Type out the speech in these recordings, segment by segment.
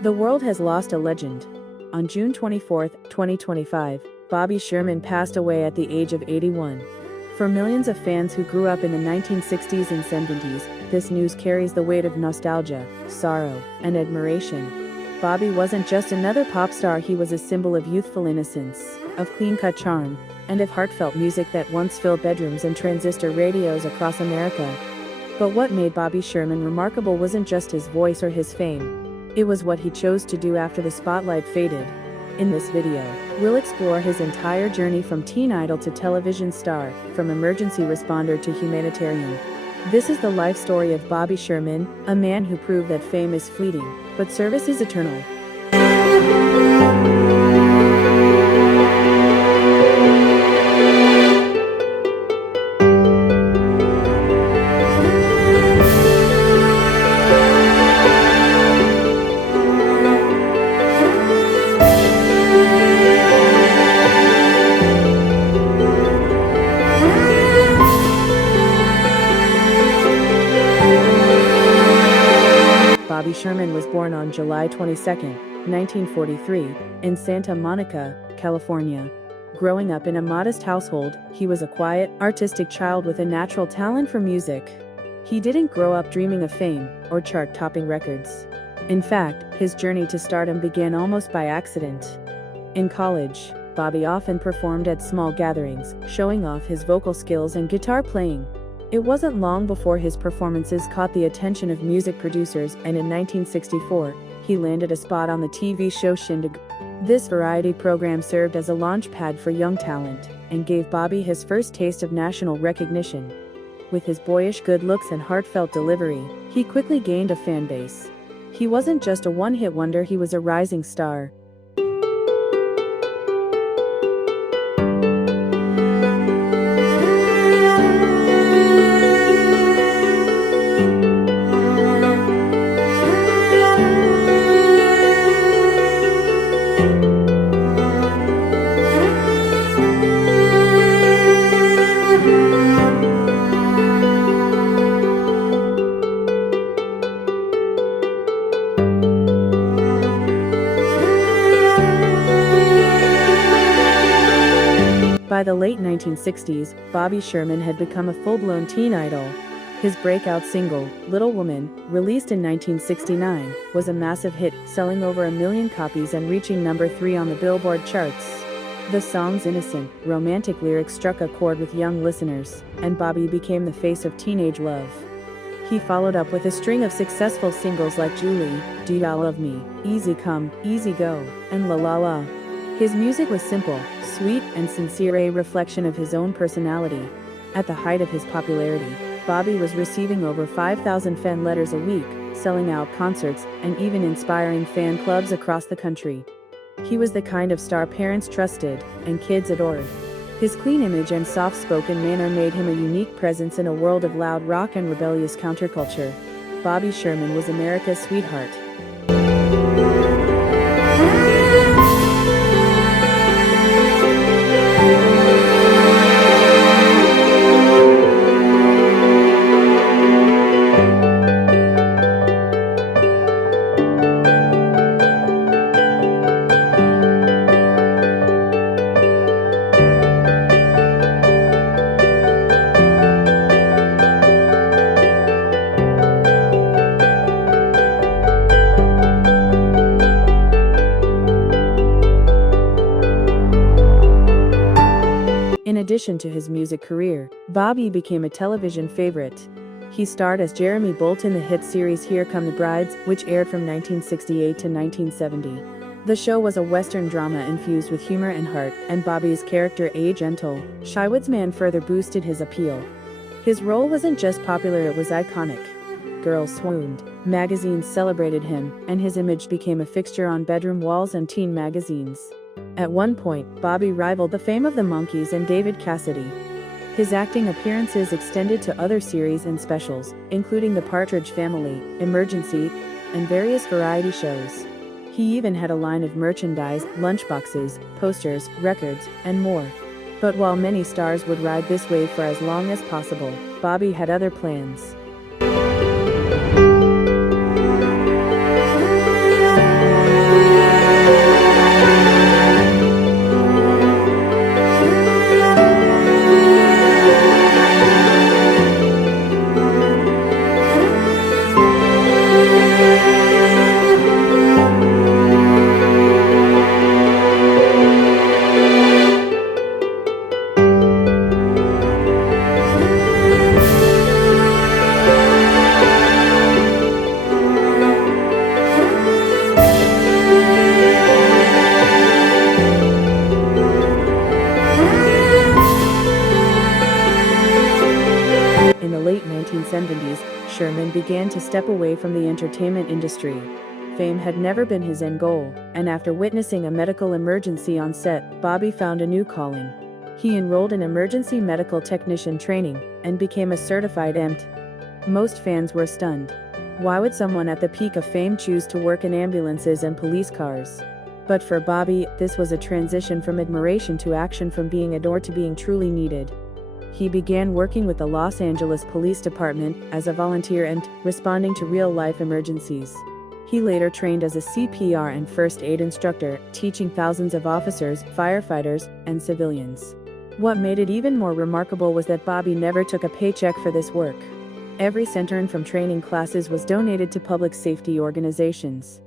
The world has lost a legend. On June 24, 2025, Bobby Sherman passed away at the age of 81. For millions of fans who grew up in the 1960s and 70s, this news carries the weight of nostalgia, sorrow, and admiration. Bobby wasn't just another pop star, he was a symbol of youthful innocence, of clean-cut charm, and of heartfelt music that once filled bedrooms and transistor radios across America. But what made Bobby Sherman remarkable wasn't just his voice or his fame. It was what he chose to do after the spotlight faded. In this video, we'll explore his entire journey from teen idol to television star, from emergency responder to humanitarian. This is the life story of Bobby Sherman, a man who proved that fame is fleeting, but service is eternal. Bobby Sherman was born on July 22, 1943, in Santa Monica, California. Growing up in a modest household, he was a quiet, artistic child with a natural talent for music. He didn't grow up dreaming of fame or chart-topping records. In fact, his journey to stardom began almost by accident. In college, Bobby often performed at small gatherings, showing off his vocal skills and guitar playing. It wasn't long before his performances caught the attention of music producers, and in 1964, he landed a spot on the TV show Shindig. This variety program served as a launch pad for young talent, and gave Bobby his first taste of national recognition. With his boyish good looks and heartfelt delivery, he quickly gained a fan base. He wasn't just a one-hit wonder, he was a rising star. By the late 1960s, Bobby Sherman had become a full-blown teen idol. His breakout single, Little Woman, released in 1969, was a massive hit, selling over 1 million copies and reaching number 3 on the Billboard charts. The song's innocent, romantic lyrics struck a chord with young listeners, and Bobby became the face of teenage love. He followed up with a string of successful singles like Julie, Do Ya Love Me, Easy Come, Easy Go, and La La La. His music was simple, sweet, and sincere, a reflection of his own personality. At the height of his popularity, Bobby was receiving over 5,000 fan letters a week, selling out concerts, and even inspiring fan clubs across the country. He was the kind of star parents trusted, and kids adored. His clean image and soft-spoken manner made him a unique presence in a world of loud rock and rebellious counterculture. Bobby Sherman was America's sweetheart. In addition to his music career, Bobby became a television favorite. He starred as Jeremy Bolt in the hit series Here Come the Brides, which aired from 1968 to 1970. The show was a Western drama infused with humor and heart, and Bobby's character, a gentle, shy woodsman, further boosted his appeal. His role wasn't just popular, it was iconic. Girls swooned, magazines celebrated him, and his image became a fixture on bedroom walls and teen magazines. At one point, Bobby rivaled the fame of the Monkees and David Cassidy. His acting appearances extended to other series and specials, including The Partridge Family, Emergency, and various variety shows. He even had a line of merchandise, lunchboxes, posters, records, and more. But while many stars would ride this wave for as long as possible, Bobby had other plans. In the late 1970s, Sherman began to step away from the entertainment industry. Fame had never been his end goal, and after witnessing a medical emergency on set, Bobby found a new calling. He enrolled in emergency medical technician training, and became a certified EMT. Most fans were stunned. Why would someone at the peak of fame choose to work in ambulances and police cars? But for Bobby, this was a transition from admiration to action, from being adored to being truly needed. He began working with the Los Angeles Police Department as a volunteer EMT, responding to real-life emergencies. He later trained as a CPR and first aid instructor, teaching thousands of officers, firefighters, and civilians. What made it even more remarkable was that Bobby never took a paycheck for this work. Every cent earned from training classes was donated to public safety organizations.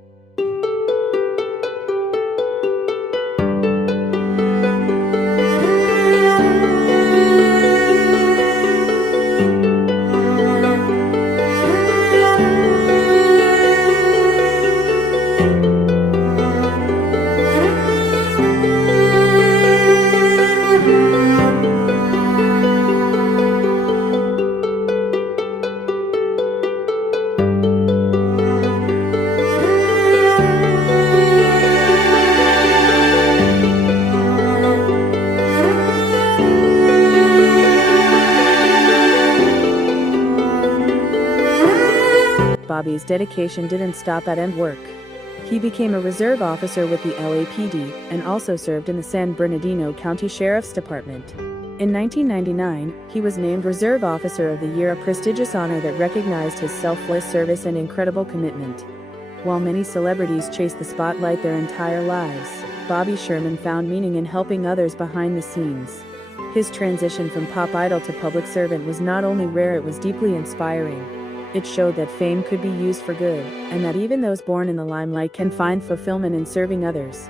Bobby's dedication didn't stop at EMT work. He became a reserve officer with the LAPD, and also served in the San Bernardino County Sheriff's Department. In 1999, he was named Reserve Officer of the Year, a prestigious honor that recognized his selfless service and incredible commitment. While many celebrities chase the spotlight their entire lives, Bobby Sherman found meaning in helping others behind the scenes. His transition from pop idol to public servant was not only rare, it was deeply inspiring. It showed that fame could be used for good, and that even those born in the limelight can find fulfillment in serving others.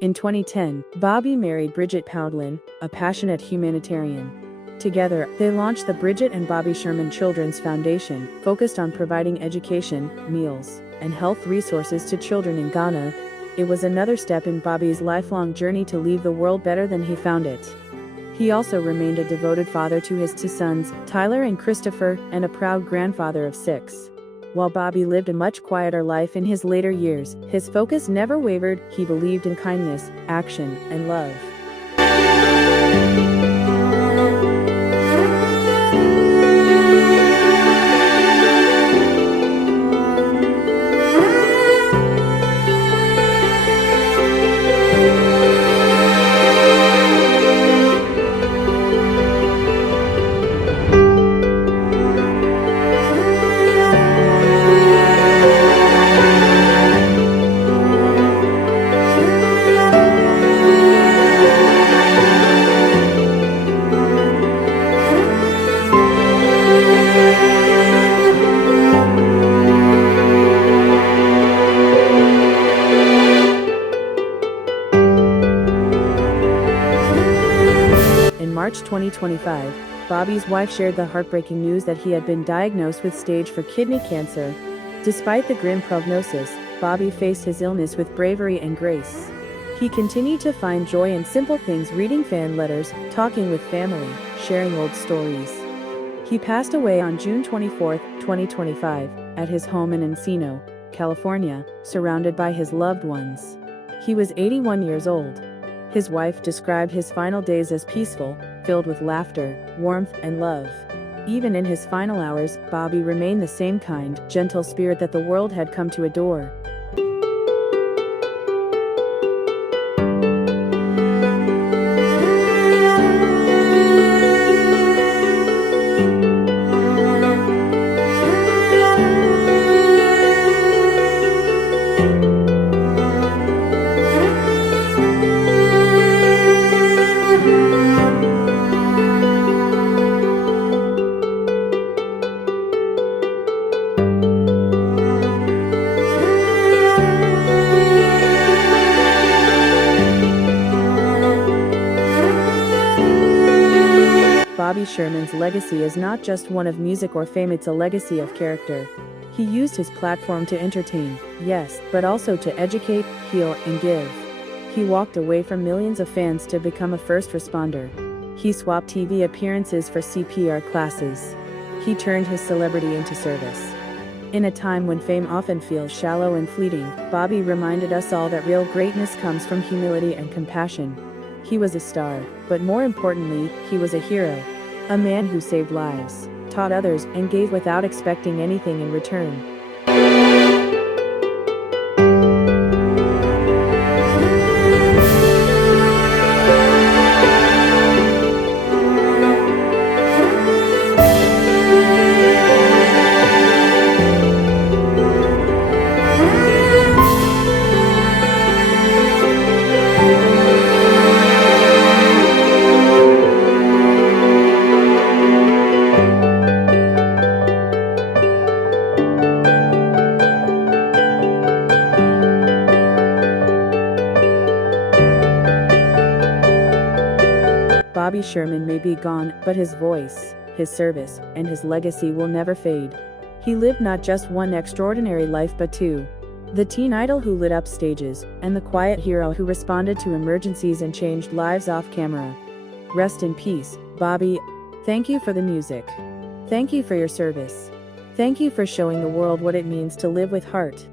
In 2010, Bobby married Brigitte, a passionate humanitarian. Together, they launched the Brigitte and Bobby Sherman Children's Foundation, focused on providing education, meals, and health resources to children in Ghana. It was another step in Bobby's lifelong journey to leave the world better than he found it. He also remained a devoted father to his two sons, Tyler and Christopher, and a proud grandfather of 6. While Bobby lived a much quieter life in his later years, his focus never wavered. He believed in kindness, action, and love. 2025, Bobby's wife shared the heartbreaking news that he had been diagnosed with stage 4 kidney cancer. Despite the grim prognosis, Bobby faced his illness with bravery and grace. He continued to find joy in simple things, reading fan letters, talking with family, sharing old stories. He passed away on June 24, 2025, at his home in Encino, California, surrounded by his loved ones. He was 81 years old. His wife described his final days as peaceful, filled with laughter, warmth, and love. Even in his final hours, Bobby remained the same kind, gentle spirit that the world had come to adore. Bobby Sherman's legacy is not just one of music or fame, it's a legacy of character. He used his platform to entertain, yes, but also to educate, heal, and give. He walked away from millions of fans to become a first responder. He swapped TV appearances for CPR classes. He turned his celebrity into service. In a time when fame often feels shallow and fleeting, Bobby reminded us all that real greatness comes from humility and compassion. He was a star, but more importantly, he was a hero. A man who saved lives, taught others, and gave without expecting anything in return. Bobby Sherman may be gone, but his voice, his service, and his legacy will never fade. He lived not just one extraordinary life but two. The teen idol who lit up stages, and the quiet hero who responded to emergencies and changed lives off camera. Rest in peace, Bobby. Thank you for the music. Thank you for your service. Thank you for showing the world what it means to live with heart.